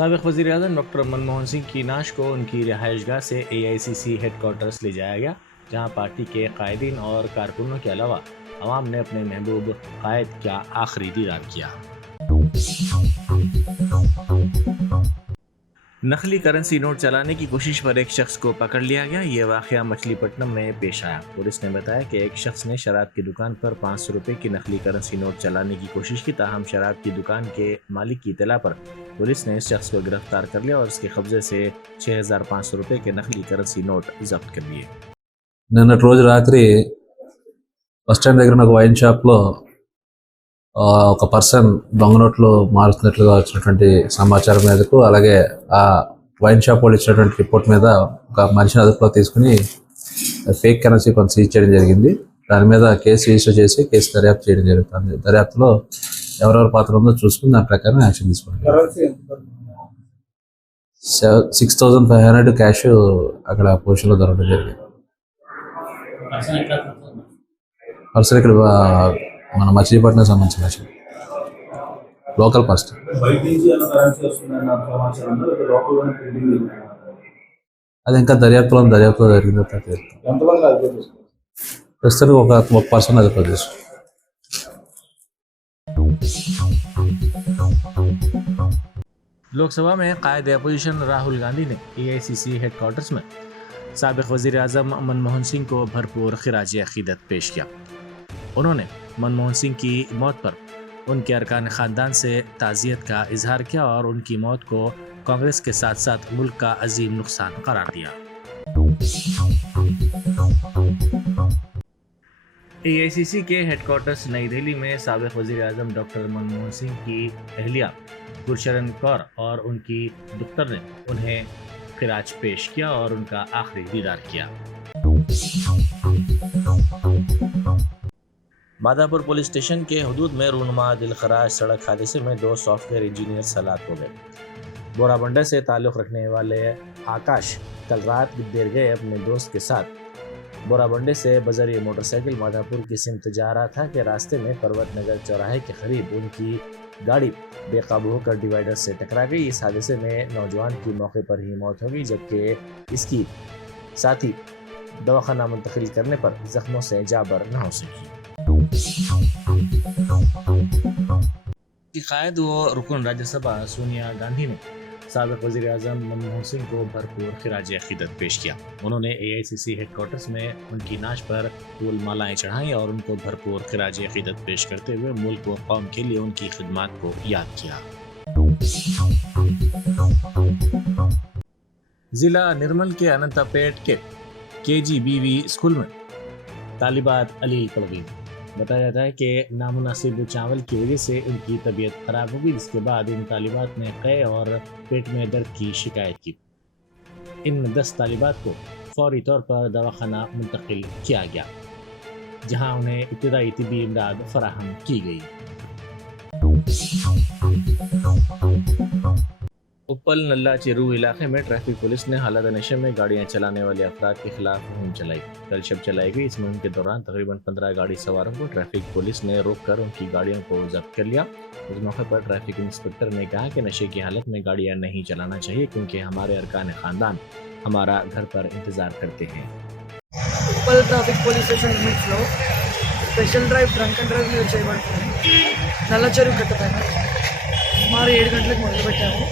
साबिक़ वज़ीर-ए-आज़म डॉक्टर मनमोहन सिंह की नाश को उनकी रिहाइशगाह से AICC हेडक्वार्टर्स ले जाया गया, जहां पार्टी के कायदीन और कारकुनों के अलावा अवाम ने अपने महबूब कायद का आखिरी दीदार किया। नकली करेंसी नोट चलाने की कोशिश पर एक शख्स को पकड़ लिया गया। ये वाक़या मछलीपट्टनम में पेश आया। पुलिस ने बताया कि एक शख्स ने शराब की दुकान पर 500 रुपये की नकली करेंसी नोट चलाने की कोशिश की। ताहम शराब की दुकान के मालिक की इत्तला पर पुलिस ने इस शख्स को गिरफ्तार कर लिया और उसके कब्जे से 6500 रुपये के नकली करेंसी नोट जब्त कर लिए। నిన్నటి రోజు రాత్రి బస్ స్టాండ్ దగ్గర ఒక వైన్ షాప్లో ఒక పర్సన్ దొంగ నోట్లు మారుతున్నట్లుగా వచ్చినటువంటి సమాచారం మేరకు, అలాగే ఆ వైన్ షాప్ వాళ్ళు ఇచ్చినటువంటి రిపోర్ట్ మీద ఒక మనిషిని అదుపులో తీసుకుని ఫేక్ కరెన్సీ కొంత సీజ్ చేయడం జరిగింది. దాని మీద కేసు రిజిస్టర్ చేసి కేసు దర్యాప్తు చేయడం జరుగుతుంది. దర్యాప్తులో ఎవరెవరి పాత్ర ఉందో చూసుకుని దాని ప్రకారం యాక్షన్ తీసుకుంటాం. 6500 క్యాష్ అక్కడ పోషన్లో దొరకడం జరిగింది. పర్సన్ ఇక్కడ మన మచిలీపట్నం సంబంధించిన లోకల్ పర్సన్. అది ఇంకా దర్యాప్తులో జరిగిందో ప్రస్తుతానికి ఒక పర్సన్ అది ప్రదేశ్. लोकसभा में कायद अपोजिशन राहुल गांधी ने AICC हेडक्वार्टर्स में साबिक़ वज़ीर-ए-आज़म मनमोहन सिंह को भरपूर खिराज अक़ीदत पेश किया। उन्होंने मनमोहन सिंह की मौत पर उनके अरकान ख़ानदान से ताज़ियत का इजहार किया और उनकी मौत को कांग्रेस के साथ साथ मुल्क का अजीम नुकसान करार दिया। AICC के हेडक्वार्टर्स नई दिल्ली में साबिक़ वज़ीर-ए-आज़म डॉक्टर मनमोहन सिंह की अहलिया गुरशरण कौर और उनकी दुख्तर ने उन्हें खिराज पेश किया और उनका आखिरी दीदार किया। मादापुर पुलिस स्टेशन के हदूद में रूनुमा दिलखराज सड़क हादसे में 2 सॉफ्टवेयर इंजीनियर हलाक हो गए। बोराबंडा से ताल्लुक़ रखने वाले आकाश कल रात देर गए अपने दोस्त के साथ बोराबंडे से बजरिए मोटरसाइकिल माधापुर की सिमत जा रहा था कि रास्ते में पर्वत नगर चौराहे के करीब उनकी गाड़ी बेकाबू होकर डिवाइडर से टकरा गई। इस हादसे में नौजवान की मौके पर ही मौत हो गई, जबकि इसकी साथी दवाखाना मुंतकिल करने पर जख्मों से जाबर न हो सकी। कायद व रुकन राज्यसभा सोनिया गांधी ने साबिक़ वज़ीर-ए-आज़म मनमोहन सिंह को भरपूर खिराज अक़ीदत पेश किया। उन्होंने AICC हेडक्वार्टर्स में उनकी नाश पर फूल मालाएं चढ़ाई और उनको भरपूर खिराज अक़ीदत पेश करते हुए मुल्क व कौम के लिए उनकी खिदमत को याद किया। जिला निर्मल के अनंतापेट के KGBV स्कूल में तालिबात अली पड़ गई। बताया जाता है कि नामुनासिब चावल की वजह से उनकी तबीयत खराब हो गई, जिसके बाद इन तालिबात ने कै और पेट में दर्द की शिकायत की। इन 10 तालिबात को फौरी तौर पर दवाखाना मुंतकिल किया गया, जहां उन्हें इब्तिदाई तिब्बी इमदाद फराहम की गई। उपल नल्ला चिरू इलाके में ट्रैफिक पुलिस ने हालत नशे में गाड़ियां चलाने वाले अफराद के खिलाफ मुहिम चलाई। कल शब चलाई गई इस मुहिम के दौरान तकरीबन 15 गाड़ी सवारों को ट्रैफिक पुलिस ने रोककर उनकी गाड़ियों को जब्त कर लिया। इस मौके पर ट्रैफिक इंस्पेक्टर ने कहा कि नशे की हालत में गाड़ियां नहीं चलाना चाहिए, क्योंकि हमारे अरकान खानदान हमारा घर पर इंतजार करते हैं। उपल traffic police station limits low special drive drunk and drive మీద చేయబడుతుంది। నల్ల చెరువు కట్ట పైన సుమారు 7 గంటలకు మొదలుపెట్టాము।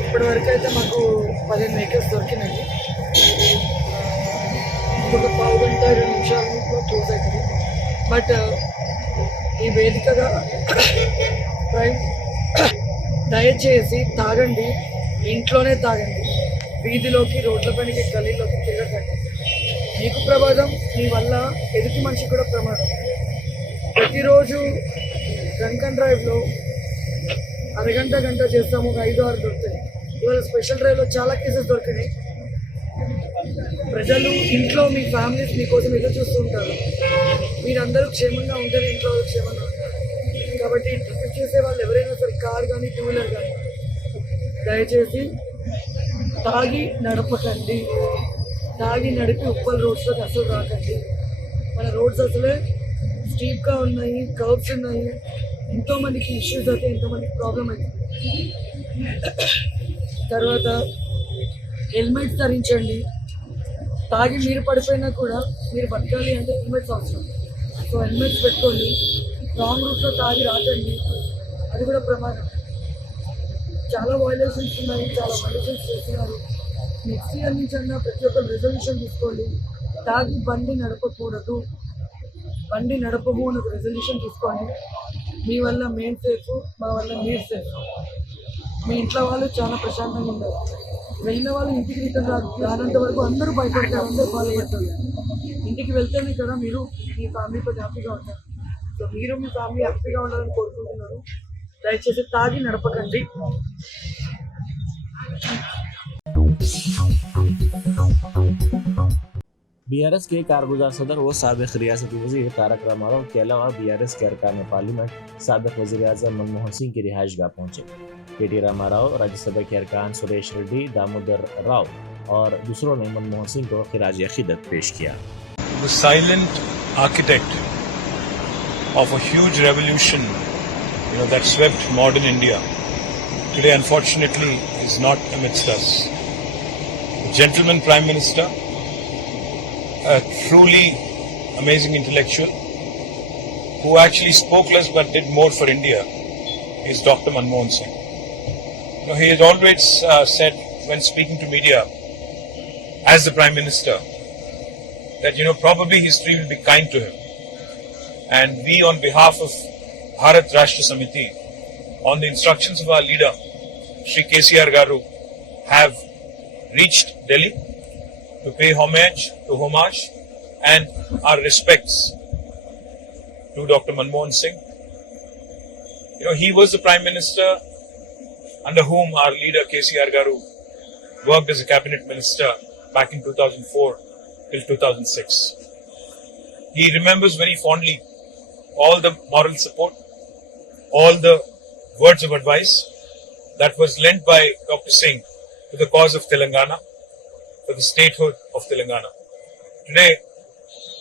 ఇప్పటి వరకు అయితే మాకు 15 వెహికల్స్ దొరికినాయి। ఇంకొక పావు గంట 20 నిమిషాల్లో క్లోజ్ అవుతుంది। బట్ ఈ వేదికగా దయచేసి తాగండి, ఇంట్లోనే తాగండి, వీధిలోకి రోడ్లపైనకి గలీలోకి తిరగకండి। మీకు ప్రమాదం, మీ వల్ల ఎదుటి మనిషికి కూడా ప్రమాదం। ప్రతిరోజు డ్రంక్ అండ్ డ్రైవ్లో అరగంట గంట చేస్తాము, ఒక 5-6 దొరుకుతాయి। ఇవాళ స్పెషల్ డ్రైవ్లో చాలా కేసెస్ దొరికినాయి। ప్రజలు ఇంట్లో మీ ఫ్యామిలీస్ మీకోసం ఎదురు చూస్తూ ఉంటారు। మీరందరూ క్షేమంగా ఉంటేనే ఇంట్లో క్షేమంగా ఉంటారు। కాబట్టి ట్రిప్ చేసే వాళ్ళు ఎవరైనా సరే, కార్ కానీ 2 వీలర్ కానీ, దయచేసి తాగి నడపకండి। తాగి నడిపి ఉప్పల్ రోడ్స్లోకి అసలు రాకండి। మన రోడ్స్ అసలే స్టీప్గా ఉన్నాయి, కర్వ్స్ ఉన్నాయి, ఎంతోమందికి ఇష్యూస్ అయితే ఎంతోమందికి ప్రాబ్లం అవుతుంది। తర్వాత హెల్మెట్స్ ధరించండి. తాగి మీరు పడిపోయినా కూడా మీరు బతకాలి అంటే హెల్మెట్స్ అవసరం. సో హెల్మెట్స్ పెట్టుకోండి. రాంగ్ రూట్లో తాగి రాకండి, అది కూడా ప్రమాదం. చాలా వైలేషన్స్ ఉన్నాయి, చాలా వైలేషన్స్ చేస్తున్నారు. నెక్స్ట్ ఇయర్ నుంచి అన్నా ప్రతి ఒక్కరు రెజల్యూషన్ తీసుకోండి. తాగి బండి నడపకూడదు, బండి నడపము అని ఒక రెజల్యూషన్ తీసుకోండి. మీ వల్ల మేము సేఫ్, మా వల్ల మీరు సేఫ్. మీ ఇంట్లో వాళ్ళు చాలా ప్రశాంతంగా ఉంటారు. వెళ్ళిన వాళ్ళు ఇంటికి రిటర్న్ రానంత వరకు అందరూ భయపడతారు, అందరూ బాధపడతారు. ఇంటికి వెళ్తేనే కదా మీరు మీ ఫ్యామిలీతో హ్యాపీగా ఉంటారు. సో మీరు మీ ఫ్యామిలీ హ్యాపీగా ఉండాలని కోరుకుంటున్నారు. దయచేసి తాగి నడపకండి. बीआरएस के कारगुजार सदर व साबिक रियासती वजीर तारक रामाराव के अलावा बीआरएस के अरकान पार्लियामेंट साबिक वजीर आजम मनमोहन सिंह की रिहाइशगाह पहुंचे। के.टी. रामाराव, राज्यसभा के अरकान सुरेश रेड्डी, दामोदर राव और दूसरों ने मनमोहन सिंह को खिराज अकीदत पेश किया। The silent architect of a huge revolution, that swept modern India, today unfortunately is not amidst us. The gentleman Prime Minister, a truly amazing intellectual who actually spoke less but did more for India, is Dr. Manmohan Singh. He has always said when speaking to media as the Prime Minister that probably history will be kind to him, and we on behalf of Bharat Rashtra Samiti, on the instructions of our leader Shri KCR Garu, have reached Delhi to pay homage and our respects to Dr. Manmohan Singh. He was the Prime Minister under whom our leader KCR Garu worked as a cabinet minister back in 2004 till 2006. He remembers very fondly all the moral support, all the words of advice that was lent by Dr. Singh to the cause of Telangana, for the statehood of Telangana. Today,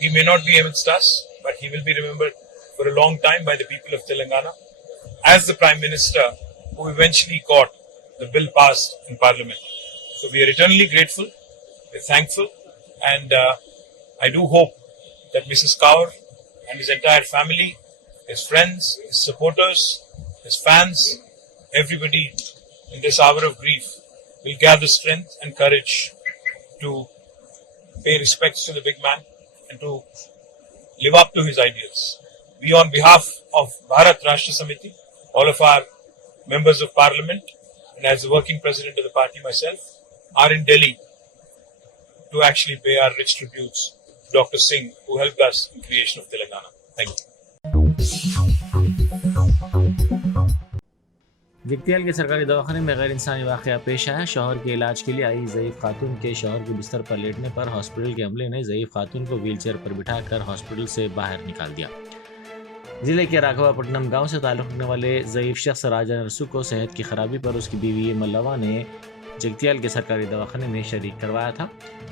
he may not be amidst us, but he will be remembered for a long time by the people of Telangana as the Prime Minister who eventually got the bill passed in Parliament. So we are eternally grateful, we're thankful, and I do hope that Mrs. Kaur and his entire family, his friends, his supporters, his fans, everybody in this hour of grief will gather strength and courage to pay respects to the big man and to live up to his ideals. We, on behalf of Bharat Rashtra Samiti, all of our members of parliament, and as the working president of the party myself, are in Delhi to actually pay our rich tributes to Dr. Singh, who helped us in creation of Telangana. Thank you. Jagtial के सरकारी दवाखाने में गैर इंसानी वाकया पेश आया। शौहर के इलाज के लिए आई ज़ईफ़ खातून के शौहर के बिस्तर पर लेटने पर हॉस्पिटल के अमले ने ज़ईफ़ खातून को व्हीलचेयर पर बिठाकर हॉस्पिटल से बाहर निकाल दिया। जिले के राघवापट्टनम गांव से ताल्लुक़ रखने वाले ज़ईफ़ शख्स राजा नरसू को सेहत की खराबी पर उसकी बीवी मल्लवा ने जगतियाल के सरकारी दवाखाने में शरीक करवाया था।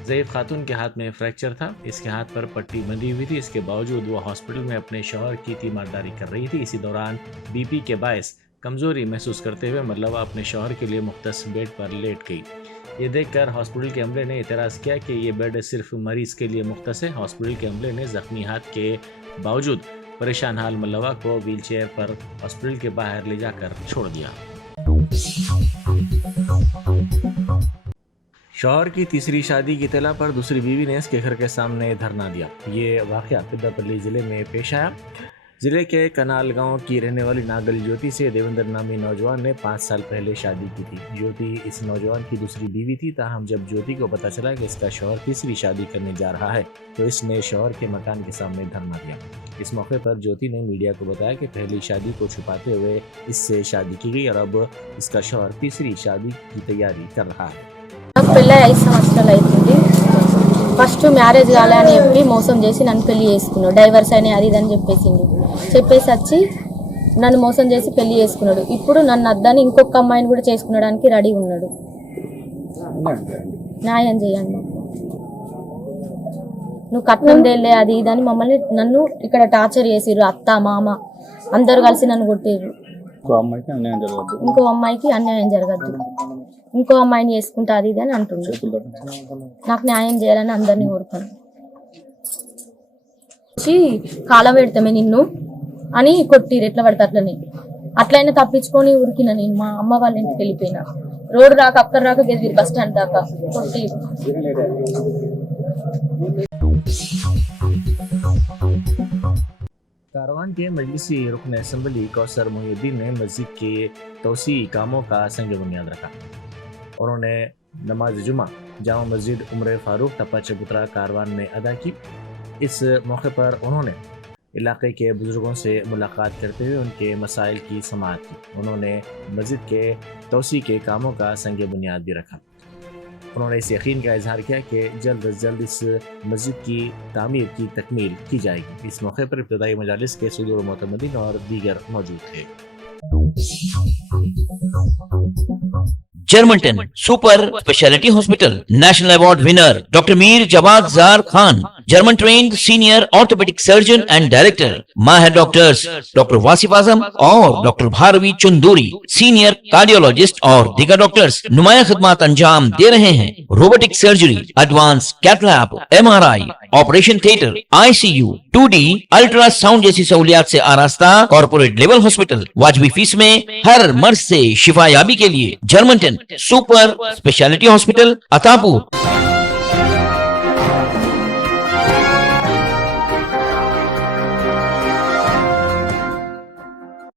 ज़ईफ़ खातून के हाथ में फ्रैक्चर था, इसके हाथ पर पट्टी बंधी हुई थी। इसके बावजूद वो हॉस्पिटल में अपने शौहर की तीमारदारी कर रही थी। इसी दौरान बीपी के बायस कमज़ोरी महसूस करते हुए मल्लवा अपने शौहर के लिए मुख्तस बेड पर लेट गई। ये देखकर हॉस्पिटल के अमले ने इतराज़ किया कि ये बेड सिर्फ मरीज़ के लिए मुख्तस है। हॉस्पिटल के अमले ने ज़ख्मी हाथ के बावजूद परेशान हाल मल्लवा को व्हीलचेयर पर हॉस्पिटल के बाहर ले जाकर छोड़ दिया। शौहर की तीसरी शादी की तला पर दूसरी बीवी ने इसके घर के सामने धरना दिया। ये वाक़या पेद्दापल्ली ज़िले में पेश आया। ज़िले के कनाल गांव की रहने वाली नागल ज्योति से देवेंद्र नामी नौजवान ने 5 साल पहले शादी की थी। ज्योति इस नौजवान की दूसरी बीवी थी। ताहम जब ज्योति को पता चला कि इसका शौहर तीसरी शादी करने जा रहा है तो इसने शौहर के मकान के सामने धरना दिया। इस मौके पर ज्योति ने मीडिया को बताया कि पहली शादी को छुपाते हुए इससे शादी की गई और अब इसका शौहर तीसरी शादी की तैयारी कर रहा है। పెళ్ళి 5 సంవత్సరాలు అవుతుంది. ఫస్ట్ మ్యారేజ్ కాలే అని చెప్పి మోసం చేసి నన్ను పెళ్లి చేసుకున్నాడు. డైవర్స్ అయినా అది ఇదని చెప్పేసి వచ్చి నన్ను మోసం చేసి పెళ్లి చేసుకున్నాడు. ఇప్పుడు నన్ను అద్దని ఇంకొక అమ్మాయిని కూడా చేసుకునడానికి రెడీ ఉన్నాడు. న్యాయం చేయండి. నువ్వు కట్నం దేలే అది ఇదని నన్ను ఇక్కడ టార్చర్ చేసిర్రు. అత్త మామ అందరు కలిసి నన్ను కొట్టిర్రు. ఇంకో అమ్మాయికి అన్యాయం జరగద్దు, ఇంకో అమ్మాయిని చేసుకుంటా అది ఇది అని అంటుండే. నాకు న్యాయం చేయాలని అందరినీ కోరుతాను. కాలం పెడతామే నిన్ను అని కొట్టిరు, ఎట్లా పడితే అట్లని. అట్లయినా తప్పించుకొని ఉరికిన నేను మా అమ్మ వాళ్ళ ఇంటికి వెళ్ళిపోయినా. రోడ్డు రాక అక్కడ రాక గెలిపి బస్ స్టాండ్ దాకా కొట్టి. कारवान के मजलिसी रुकन असम्बली कौसर मोहिउद्दीन ने मस्जिद के तोसी कामों का संग बुनियाद रखा। उन्होंने नमाज जुमा जामा मस्जिद उम्र फारूक टप्पा चबूतरा कारवान में अदा की। इस मौके पर उन्होंने इलाके के बुजुर्गों से मुलाकात करते हुए उनके मसाइल की समाअत की। उन्होंने मस्जिद के तोसी के कामों का संग बुनियाद भी रखा। उन्होंने इस यकीन का इजहार किया कि जल्द अज जल्द इस मस्जिद की तामीर की तकमील की जाएगी। इस मौके पर इब्तदाई मजालिस के सदूर मोतमदीन और दीगर मौजूद थे। Germanton super speciality hospital national award winner doctor Mir Jawad Zar Khan, German trained senior orthopaedic surgeon and director, माहिर डॉक्टर्स डॉक्टर वासिफ आजम और doctor Bharvi Chunduri, senior cardiologist और दीगर डॉक्टर्स नुमाया खिदमत अंजाम दे रहे हैं। Robotic surgery, advance cath lab, MRI, operation theatre, ICU, 2D ultrasound जैसी सहूलियात से आरास्ता कॉर्पोरेट लेवल हॉस्पिटल। वाजबी फीस में हर मर्ज से शिफायाबी के लिए Germanton super speciality hospital, Attapur.